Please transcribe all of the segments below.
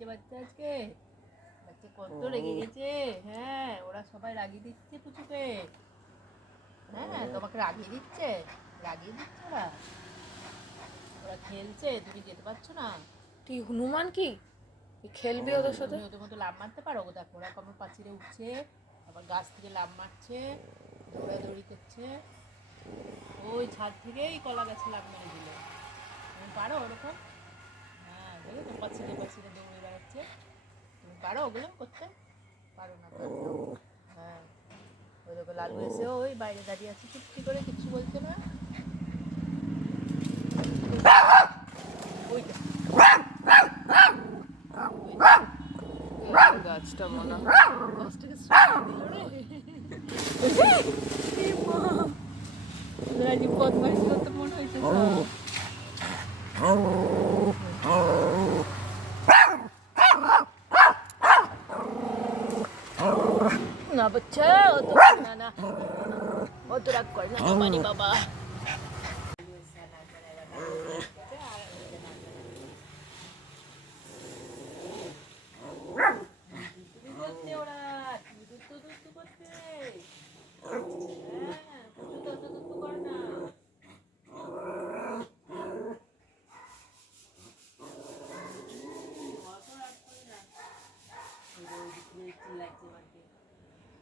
গেছে বাচ্চা আজকে? বাচ্চা কত রেগে গেছে? হ্যাঁ ওরা সবাই রাগিয়ে দিচ্ছে পুচুকে। হ্যাঁ তোমাকে রাগিয়ে দিচ্ছে? রাগিয়ে দিচ্ছে ওরা? ওরা খেলছে তুমি যেতে পারছ না? তুই হনুমান কি? তুই খেলবি ওদের সাথে? তুমি ওদের মতো লাভ মারতে পারো? দেখো ওরা কেমন পাচিরে উঠছে আবার গাছ থেকে লাভ মারছে দৌড়াদৌড়ি করছে। ওই ছাদ থেকেই কলা গাছে লাভ মেরে দিল। তুমি পারো ওরকম? হ্যাঁ দেখো তো পাচিরে পাচিরে। পারো ওগুলো করতে পারো না হ্যাঁ ওই দেখো লালু এসে ওই বাইরে দাঁড়িয়ে আছে চুপটি করে কিচ্ছু বলছে না গাছটা মনে গাছটাকে শ্বাস দিল রে করতে মনে হয়েছে বাচ্চা অত না না। অত রাগ করে না মানি বাবা। করতে ওরা দুধ দুধ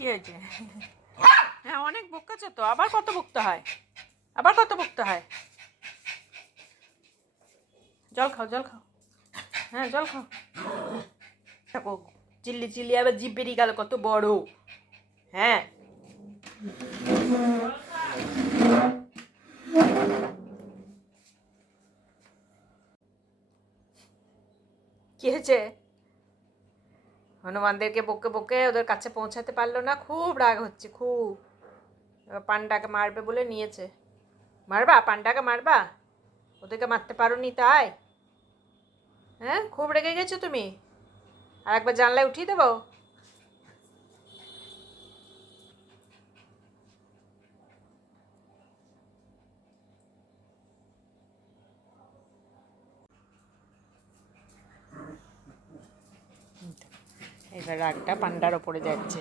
কি হয়েছে? হ্যাঁ অনেক বকতেছে তো, আবার কত বকতে হয়? আবার কত বকতে হয়? জল খাও জল খাও। হ্যাঁ জল খাও। দেখো, চিল্লি চিল্লি, আবার জিভ বেরিয়ে গেল, কত বড়। হ্যাঁ। কি হয়েছে? হনুমানদেরকে বকে বকে ওদের কাছে পৌঁছাতে পারল না। খুব রাগ হচ্ছে, খুব। এবার পান্ডাকে মারবে বলে নিয়েছে। মারবা? পান্ডাকে মারবা? ওদেরকে মারতে পারো নি তাই? হ্যাঁ? খুব রেগে গেছো তুমি? আর একবার জানলায় উঠিয়ে দেবো? রাগটা পান্ডার ওপরে যাচ্ছে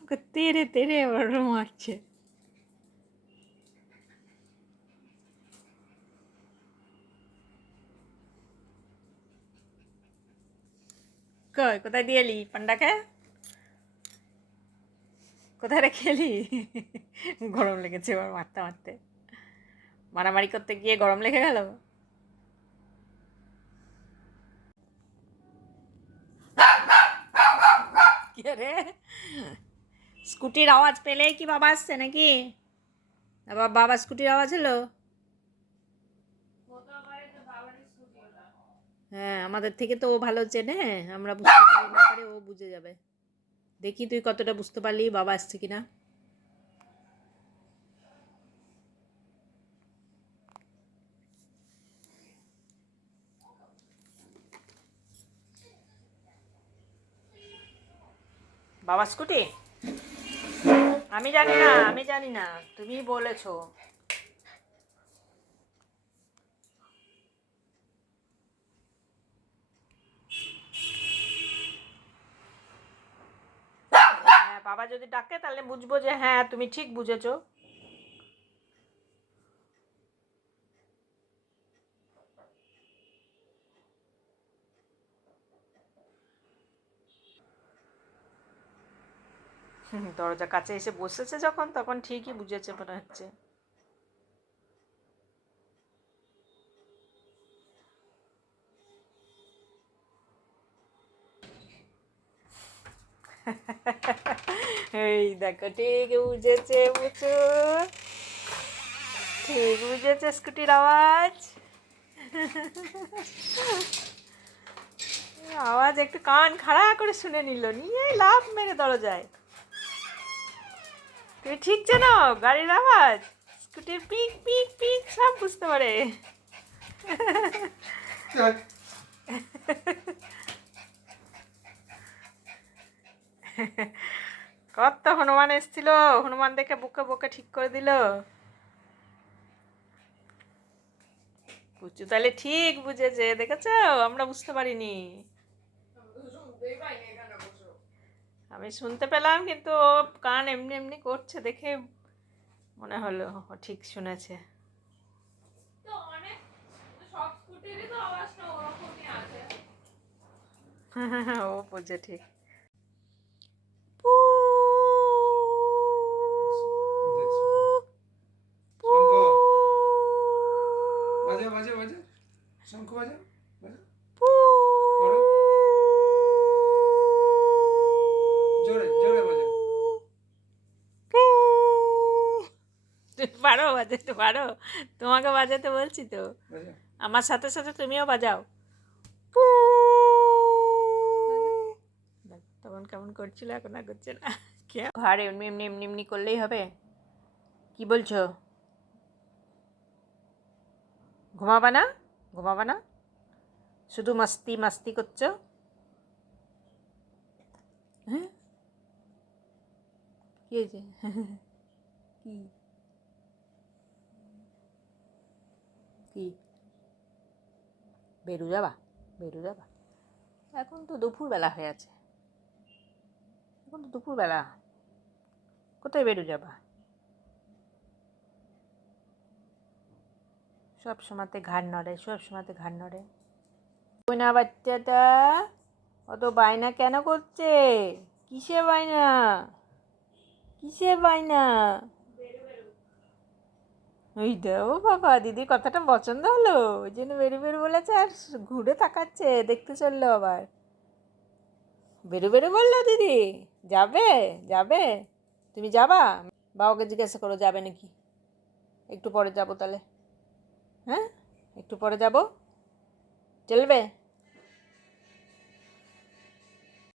ওকে তেরে তেরে এবার মারছে কই, কোথায় দিয়ে এলি? পান্ডাকে? কোথায় রেখে এলি? গরম লেগেছে এবার মারতে মারতে। মারামারি করতে গিয়ে গরম লেগে গেল? রে? স্কুটির আওয়াজ পেলেই কি বাবা আসছে নাকি? বাবা স্কুটির আওয়াজ হলো? হ্যাঁ আমাদের থেকে তো ও ভালো চেনে আমরা বুঝতে পারি, না পারে ও বুঝে যাবে। দেখি তুই কতটা বুঝতে পারলি, বাবা আসছে কিনা? বাবা, স্কুটি? আমি জানি না, আমি জানি না তুমি বলেছ বাবা যদি ডাকে, তাহলে বুঝব যে হ্যাঁ তুমি ঠিক বুঝেছ। দরজা কাছে এসে বসেছে যখন, তখন ঠিকই বুঝেছে মনে হচ্ছে। এই দেখো, ঠিক বুঝেছে বুঝু ঠিক বুঝেছে স্কুটির আওয়াজ। আওয়াজ একটু কান খাড়া করে শুনে নিল নিয়ে লাভ মেরে দরজায়। তুমি ঠিক জানো, গাড়ির আওয়াজ? স্কুটির পিক পিক পিক, সব বুঝতে পারে। কত হনুমান এসছিল। হনুমান দেখে বুকে বুকে ঠিক করে দিল। পুচু তাহলে ঠিক বুঝেছে দেখেছ? আমরা বুঝতে পারিনি। আমি শুনতে পেলাম কিন্তু ও কান এমনি এমনি করছে দেখে মনে হলো ও ঠিক শুনেছে। ও বুঝে ঠিক। বাজাতে পারো? তোমাকে বাজাতে বলছি তো। আমার সাথে সাথে তুমিও বাজাও। তখন কেমন করছিল এখন আর করছে না। কে? ঘরে এমনি এমনি এমনি এমনি করলেই হবে? কি বলছো? ঘুমাবা না? ঘুমাবা না? শুধু মাস্তি মাস্তি করছ? হ্যাঁ? কি হয়েছে? কি? কি? বেরু যাবা বেরু যাবা। এখন তো দুপুরবেলা হয়ে আছে। এখন তো দুপুরবেলা। কোথায় বেরু যাবা? সব সময়তে ঘাড় নড়ে, সব সময়তে ঘাড় নড়ে। না বাচ্চাটা, অত বায়না কেন করছে? কিসে বায়না? কিসে বায়না? ওই ও বাবা দিদির কথাটা পছন্দ হলো? ওই জন্য বেরু বেরু বলেছে আর ঘুরে তাকাচ্ছে, দেখতে চলল আবার। বেরু বেরু বলল, দিদি, যাবে যাবে। তুমি যাবা? বাবাকে জিজ্ঞাসা করো, যাবে নাকি? একটু পরে যাব তাহলে। হ্যাঁ? একটু পরে যাব? চলবে?